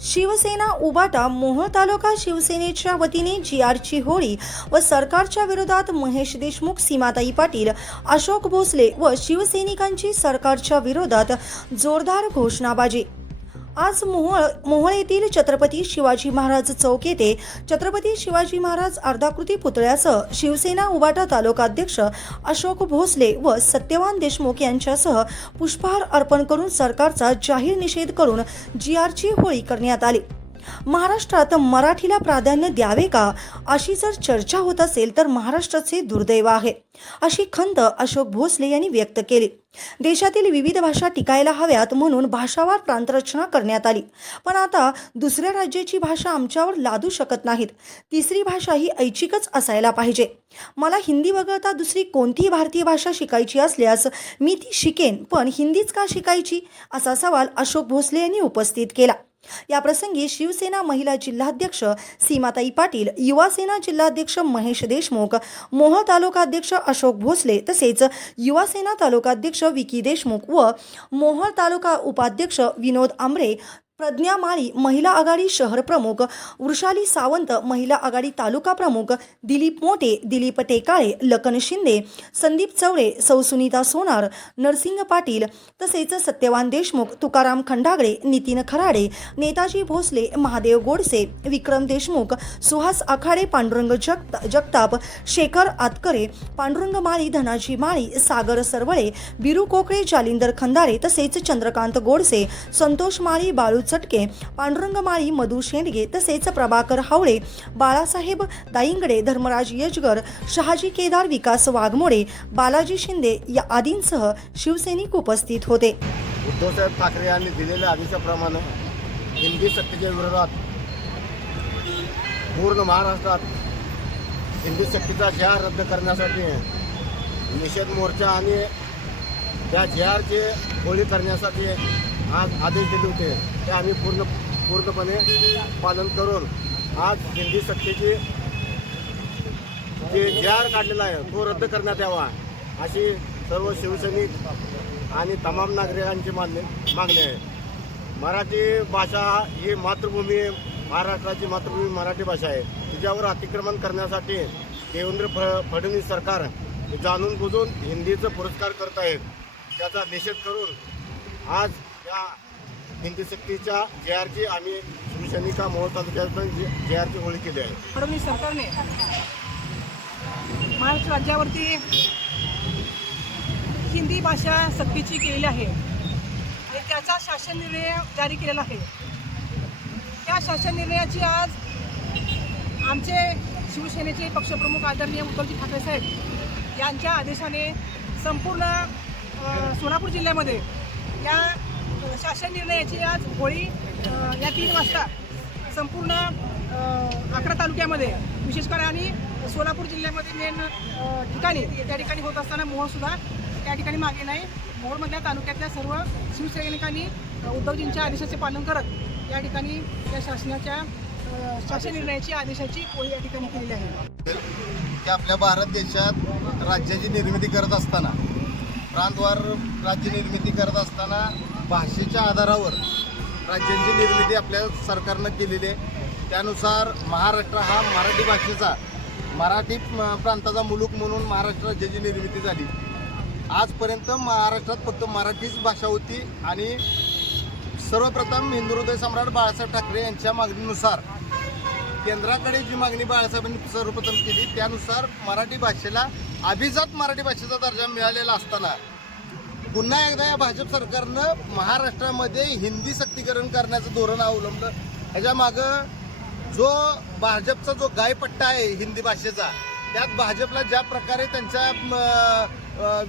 शिवसेना उबाटा मोहोळ तालुका शिवसेनेच्या वतीने जी आरची होळी व सरकारच्या विरोधात महेश देशमुख सीमाताई पाटील अशोक भोसले व शिवसैनिकांची सरकारच्या विरोधात जोरदार घोषणाबाजी. आज मोहोळ मोहोळ येथील छत्रपती शिवाजी महाराज चौक येथे छत्रपती शिवाजी महाराज अर्धाकृती पुतळ्यासह शिवसेना उबाटा तालुकाध्यक्ष अशोक भोसले व सत्यवान देशमुख यांच्यासह पुष्पहार अर्पण करून सरकारचा जाहीर निषेध करून जी आरची होळी करण्यात आली. महाराष्ट्रात मराठीला प्राधान्य द्यावे का? अशी जर चर्चा होत असेल तर महाराष्ट्राचे दुर्दैव आहे अशी खंत अशोक भोसले यांनी व्यक्त केली. देशातील विविध भाषा टिकायला हव्यात म्हणून भाषावार प्रांतरचना करण्यात आली. पण आता दुसऱ्या राज्याची भाषा आमच्यावर लादू शकत नाहीत. तिसरी भाषा ही ऐच्छिकच असायला पाहिजे. मला हिंदी वगळता दुसरी कोणतीही भारतीय भाषा शिकायची असल्यास मी ती शिकेन पण हिंदीच का शिकायची? असा सवाल अशोक भोसले यांनी उपस्थित केला. याप्रसंगी शिवसेना महिला जिल्हाध्यक्ष सीमाताई पाटील युवासेना जिल्हाध्यक्ष महेश देशमुख मोहोळ तालुकाध्यक्ष अशोक भोसले तसेच युवासेना तालुकाध्यक्ष विकी देशमुख व मोहोळ तालुका उपाध्यक्ष विनोद आंबरे प्रज्ञा माळी महिला आघाडी शहर प्रमुख वृषाली सावंत महिला आघाडी तालुका प्रमुख दिलीप मोटे दिलीप टेकाळे लखन शिंदे संदीप चवळे सौसुनीता सोनार नरसिंग पाटील तसेच सत्यवान देशमुख तुकाराम खंडागळे नितीन खराडे नेताजी भोसले महादेव गोडसे विक्रम देशमुख सुहास आखाडे पांडुरंग जगता जगताप शेखर आतकरे पांडुरंग माळी धनाजी माळी सागर सरवळे बिरू कोकळे जालिंदर खंदारे तसेच चंद्रकांत गोडसे संतोष माळी बाळू चटके पांडुरंग माळी मधु शेंडगे तसेच प्रभाकर हावळे बाळासाहेब दाईंगडे धर्मराज यजगर शहाजी केदार विकास वाघमोडे बालाजी शिंदे या आदींसह शिवसैनिक उपस्थित होते. उद्धवसाहेब ठाकरे यांनी दिलेल्या आदेशाप्रमाणे हिंदी सक्तीच्या विरोधात पूर्ण महाराष्ट्रात हिंदी सक्तीचा जी आर रद्द करण्यासाठी निषेध मोर्चा आणि त्या जी आरची होळी करण्यासाठी आज आदेश दिले होते. ते आम्ही पूर्ण पूर्णपणे पालन करून आज हिंदी सत्तेची जे जी काढलेला आहे तो रद्द करण्यात यावा अशी सर्व शिवसैनिक आणि तमाम नागरिकांची मागणी मागणी आहे. मराठी भाषा ही मातृभूमी महाराष्ट्राची मातृभूमी मराठी भाषा आहे. तिच्यावर अतिक्रमण करण्यासाठी देवेंद्र फ फडणवीस सरकार जाणून बुजून हिंदीचं पुरस्कार करत आहेत. त्याचा निषेध करून आज या हिंदी सक्तीच्या जे आरची आम्ही शिवसैनिका मोहोळ तालुक्यात जे आरची होळी केली आहे. फडणवीस सरकारने महाराष्ट्र राज्यावरती हिंदी भाषा सक्तीची केलेली आहे आणि त्याचा शासन निर्णय जारी केलेला आहे. त्या शासन निर्णयाची आज आमचे शिवसेनेचे पक्षप्रमुख आदरणीय उद्धवजी ठाकरे साहेब यांच्या आदेशाने संपूर्ण सोलापूर जिल्ह्यामध्ये या शासन निर्णयाची आज होळी या तीन वाजता संपूर्ण अकरा तालुक्यामध्ये विशेषकर आणि सोलापूर जिल्ह्यामध्ये मेन ठिकाणी त्या ठिकाणी होत असताना मोहसुद्धा त्या ठिकाणी मागे नाही. मोहोळमधल्या तालुक्यातल्या सर्व शिवसैनिकांनी उद्धवजींच्या आदेशाचे पालन करत या ठिकाणी त्या शासनाच्या शासन निर्णयाची आदेशाची होळी या ठिकाणी केलेली आहे. की आपल्या भारत देशात राज्याची निर्मिती करत असताना प्रांतवार राज्य निर्मिती करत असताना भाषेच्या आधारावर राज्यांची निर्मिती आपल्या सरकारनं केलेली आहे. त्यानुसार महाराष्ट्र हा मराठी भाषेचा मराठी प्रांताचा मुलूक म्हणून महाराष्ट्र राज्याची निर्मिती झाली. आजपर्यंत महाराष्ट्रात फक्त मराठीच भाषा होती आणि सर्वप्रथम हिंदुहृदय सम्राट बाळासाहेब ठाकरे यांच्या मागणीनुसार केंद्राकडे जी मागणी बाळासाहेबांनी सर्वप्रथम केली त्यानुसार मराठी भाषेला अभिजात मराठी भाषेचा दर्जा मिळालेला असताना पुन्हा एकदा या भाजप सरकारनं महाराष्ट्रामध्ये हिंदी सक्तीकरण करण्याचं धोरण अवलंबलं. ह्याच्या मागं जो भाजपचा जो गायपट्टा आहे हिंदी भाषेचा त्यात भाजपला ज्या प्रकारे त्यांच्या म,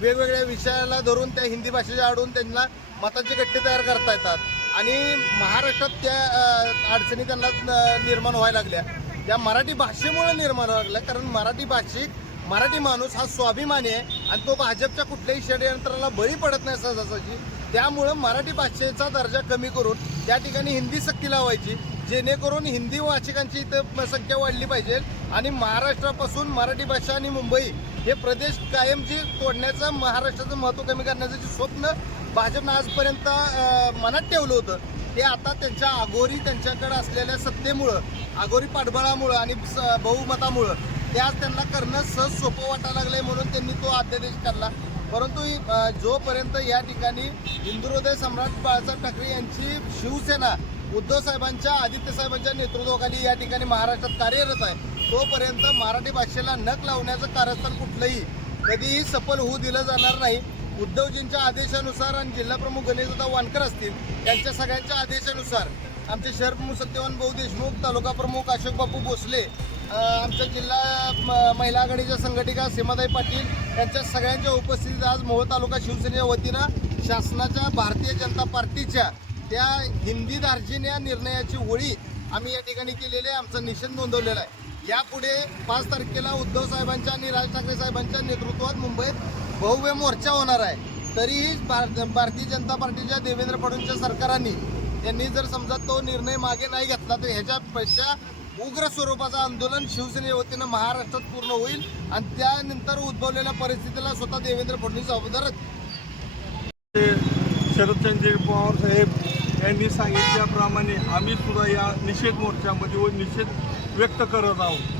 वेगवेगळ्या विषयाला धरून त्या हिंदी भाषेच्या आडून त्यांना मताचे गट्टे तयार करता येतात. आणि महाराष्ट्रात त्या अडचणी त्यांना न- निर्माण व्हायला लागल्या. त्या मराठी भाषेमुळे निर्माण व्हायला लागल्या कारण मराठी भाषिक मराठी माणूस हा स्वाभिमानी आहे आणि तो भाजपच्या कुठल्याही षडयंत्राला बळी पडत नाही सहजासहजी. त्यामुळं मराठी भाषेचा दर्जा कमी करून त्या ठिकाणी हिंदी सक्ती लावायची जेणेकरून हिंदी वाचकांची इथं संख्या वाढली पाहिजे आणि महाराष्ट्रापासून मराठी भाषा आणि मुंबई हे प्रदेश कायमची तोडण्याचं महाराष्ट्राचं महत्त्व कमी करण्याचं जे स्वप्न भाजपनं आजपर्यंत मनात ठेवलं होतं ते आता त्यांच्या आगोरी त्यांच्याकडे असलेल्या सत्तेमुळं आगोरी पाठबळामुळं आणि स- बहुमतामुळं ते आज त्यांना करणं सहज सोपं वाटायला लागलंय म्हणून त्यांनी तो अध्यादेश काढला. परंतु जोपर्यंत या ठिकाणी हिंदुहृदय सम्राट बाळासाहेब ठाकरे यांची शिवसेना उद्धव साहेबांच्या आदित्य साहेबांच्या नेतृत्वाखाली या ठिकाणी महाराष्ट्रात कार्यरत आहे तोपर्यंत मराठी भाषेला नख लावण्याचं कारस्थान कुठलंही कधीही सफल होऊ दिलं जाणार नाही. उद्धवजींच्या आदेशानुसार आणि जिल्हाप्रमुख गणेशदा वानकर असतील त्यांच्या सगळ्यांच्या आदेशानुसार आमचे शहर प्रमुख सत्यवान भाऊ देशमुख तालुका प्रमुख अशोक बापू भोसले आमच्या जिल्हा म- महिला आघाडीच्या संघटिका सीमाताई पाटील यांच्या सगळ्यांच्या उपस्थितीत आज मोहोळ तालुका शिवसेनेच्या वतीनं शासनाच्या भारतीय जनता पार्टीच्या त्या हिंदी दार्जिन्या निर्णयाची होळी आम्ही या ठिकाणी केलेली आहे. आमचा निषेध नोंदवलेला आहे. यापुढे पाच तारखेला उद्धव साहेबांच्या आणि राज ठाकरे साहेबांच्या नेतृत्वात मुंबईत भव्य मोर्चा होणार आहे. तरीही भार- भारतीय जनता पार्टीच्या देवेंद्र फडणवीसच्या सरकारांनी त्यांनी जर समजा तो निर्णय मागे नाही घेतला तर ह्याच्यापेक्षा उग्र स्वरूपाचं आंदोलन शिवसेने वतीनं महाराष्ट्रात पूर्ण होईल आणि त्यानंतर उद्भवलेल्या परिस्थितीला स्वतः देवेंद्र फडणवीस जबाबदार आहेत. शरदचंद्र पवार साहेब यांनी सांगितल्याप्रमाणे आम्ही सुद्धा या निषेध मोर्चामध्ये व निषेध व्यक्त करत आहोत